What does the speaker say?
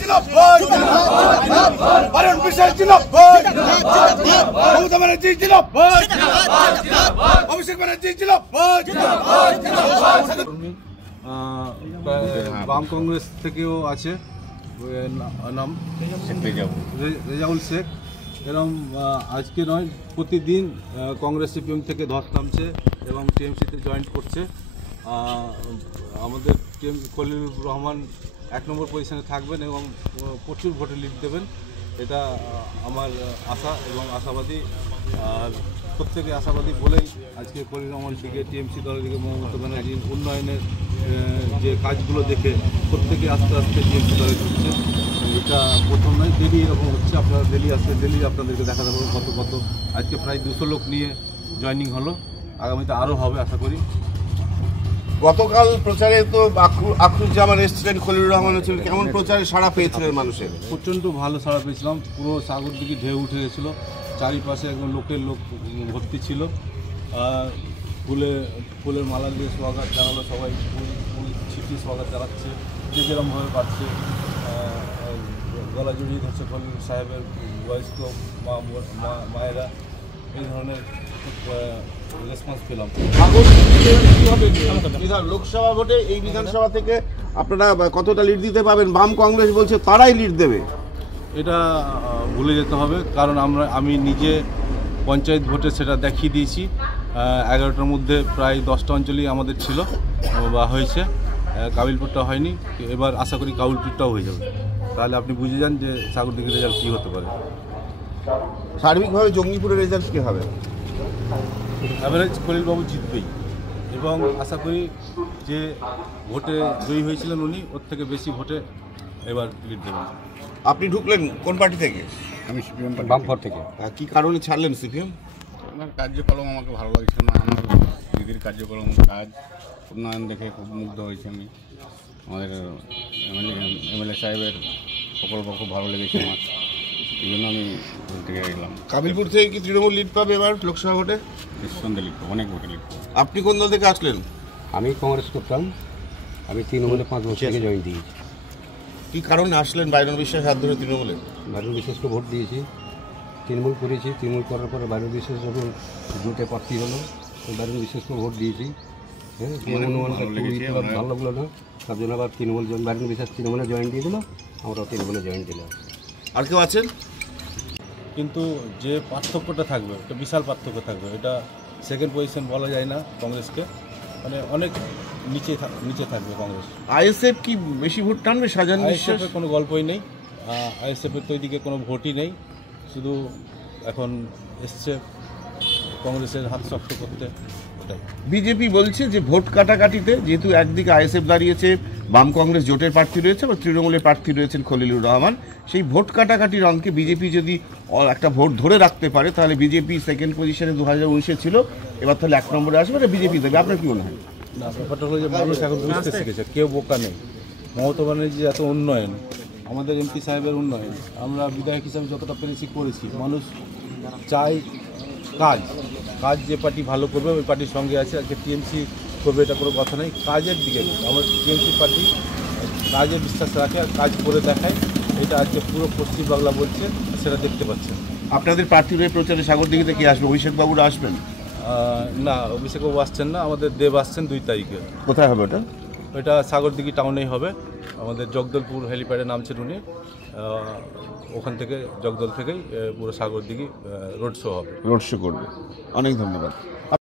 জিন্দাবাদ, বারণ বিশ্বাস জিন্দাবাদ, মমতা ব্যানার্জি জিন্দাবাদ, অভিষেক ব্যানার্জি জিন্দাবাদ। বাম কংগ্রেস থেকেও আছে নাম রেজাউল শেখ। এরকম আজকে নয়, প্রতিদিন কংগ্রেস সিপিএম থেকে ধস নামছে এবং টিএমসিতে জয়েন করছে। আমাদের খলিলুর রহমান 1 নম্বর পজিশনে থাকবেন এবং প্রচুর ভোটে লিড দেবেন, এটা আমার আশা এবং আশাবাদী। প্রত্যেকে আশাবাদী বলেই আজকে খলিলুর রহমান দিকে টিএমসি দলের দিকে মমতা ব্যানার্জির উন্নয়নের যে কাজগুলো দেখে প্রত্যেকে আস্তে আস্তে টিএমসি দলে ঢুকছে। এটা প্রথম নয়, ডেলি এরকম হচ্ছে। আপনারা ডেলি আসছে, ডেলি আপনাদেরকে দেখা যাবে কত আজকে প্রায় 200 লোক নিয়ে জয়েনিং হলো, আগামীতে আরও হবে আশা করি। গতকাল প্রচারে তো আখরুজ্জামান এসেছিলেন, খলিলুর রহমান ছিলেন, কেমন প্রচারে সাড়া পেয়েছিলেন মানুষের? প্রচণ্ড ভালো সাড়া পেয়েছিলাম, পুরো সাগর দিকে ঢেউ উঠে গেছিলো, চারিপাশে একদম লোকের লোক ভর্তি ছিল। ফুলের মালা দিয়ে স্বাগত জানালো সবাই, ফুল ছিটিয়ে স্বাগত জানাচ্ছে, যে যেরকমভাবে পাচ্ছে। গলা জড়িয়ে ধরছে খলিল সাহেবের বয়স্ক মায়েরা, এই ধরনের রেসপন্স পেলাম। লোকসভা ভোটে এই বিধানসভা থেকে আপনারা কতটা লিড দিতে পারবেন? বাম কংগ্রেস বলছে তারাই লিড দেবে। এটা ভুলে যেতে হবে, কারণ আমি নিজে পঞ্চায়েত ভোটে সেটা দেখিয়ে দিয়েছি। 11টার মধ্যে প্রায় 10টা অঞ্চলই আমাদের ছিল বা হয়েছে, কাবিলপুরটা হয়নি। এবার আশা করি কাবিলপুরটাও হয়ে যাবে, তাহলে আপনি বুঝে যান যে সাগরদিঘির রেজাল্ট কী হতে পারে। সার্বিকভাবে জঙ্গিপুরের রেজাল্ট কী হবে? অ্যাভারেজ খলিলবাবু জিতবেই এবং আশা করি যে ভোটে জয়ী হয়েছিলেন উনি, ওর থেকে বেশি ভোটে এবার লিড দেবেন। আপনি ঢুকলেন কোন পার্টি থেকে? আমি সিপিএম বামফ্রন্ট থেকে। কি কারণে ছাড়লেন সিপিএম? আমার কার্যক্রম আমাকে ভালো লাগছে না, আমার দিদির কার্যক্রম কাজ উন্নয়ন দেখে খুব মুগ্ধ হয়েছি আমি। আমাদের এমএলএ সাহেবের প্রকল্প খুব ভালো লেগেছে আমার, এই জন্য আমি ভোট থেকে গেলাম। কাবিলপুর থেকে কি তৃণমূল লিড পাবে এবার লোকসভা ভোটে? নিঃসন্দেহে লিখবো, অনেক ভোটে লিখবো। আপনি কোন দল থেকে আসলেন? আমি কংগ্রেস করতাম, আমি তৃণমূলে 5 বছর থেকে জয়েন দিয়েছি। কি কারণে আসলেন বাইরন বিশ্বাস হাত ধরে তৃণমূলে? বাইরন বিশ্বাসকে ভোট দিয়েছি, তৃণমূল করেছি। তৃণমূল করার পরে বাইরন বিশ্বাস যখন জোটে প্রার্থী হলো, বাইরন বিশ্বাসকে ভোট দিয়েছি। হ্যাঁ, ভালো লাগলো না, তার জন্য আবার তৃণমূল বাইরন বিশ্বাস তৃণমূলে জয়েন দিয়ে দিল, আমরাও তৃণমূলে জয়েন দিলাম। আর কেউ আছেন? কিন্তু যে পার্থক্যটা থাকবে, একটা বিশাল পার্থক্য থাকবে। এটা সেকেন্ড পজিশন বলা যায় না কংগ্রেসকে, মানে অনেক নিচে থাকবে কংগ্রেস। আইএসএফ কি বেশি ভোট টানবে? সাজান আইএসএফের কোনো গল্পই নেই, আইএসএফের তো ওইদিকে কোনো ভোটই নেই, শুধু এখন এসছে কংগ্রেসের হাত শক্ত করতে। ওটাই বিজেপি বলছে যে ভোট কাটাকাটিতে, যেহেতু একদিকে আইএসএফ দাঁড়িয়েছে, বাম কংগ্রেস জোটের প্রার্থী রয়েছে বা তৃণমূলের প্রার্থী রয়েছেন খলিলুর রহমান, সেই ভোট কাটাকাটির অঙ্কে বিজেপি যদি একটা ভোট ধরে রাখতে পারে, তাহলে বিজেপি সেকেন্ড পজিশনে 2019-এ ছিল, এবার তাহলে 1 নম্বরে আসবে, এটা বিজেপি দেবে। আপনার কি মনে হয়? না, ব্যাপারটা হলো যে মানুষ এখন বুঝতে শিখেছে, কেউ বোকা নেই। মমতা ব্যানার্জি এত উন্নয়ন, আমাদের এমপি সাহেবের উন্নয়ন, আমরা বিধায়ক হিসাবে যতটা পেরেছি করেছি। মানুষ চাই কাজ যে পার্টি ভালো করবে ওই পার্টির সঙ্গে আছে। আজকে টিএমসি করবে এটা কোনো কথা নেই, কাজের দিকে আমার টিএমসি পার্টি কাজে বিশ্বাস রাখে আর কাজ করে দেখায়। এটা আজকে পুরো পশ্চিমবাংলা বলছে, সেটা দেখতে পাচ্ছেন। আপনাদের প্রার্থীর হয়ে প্রচারে সাগরদিঘিতে কে আসবে? অভিষেক বাবুরা আসবেন? না, অভিষেকবাবু আসছেন না, আমাদের দেব আসছেন 2 তারিখে। কোথায় হবে ওটা? এটা সাগরদিঘি টাউনেই হবে, আমাদের জগদলপুর হেলিপ্যাডে নামছেন উনি, ওখান থেকে জগদল থেকেই পুরো সাগরদিঘি রোড শো হবে। রোড শো করবে। অনেক ধন্যবাদ।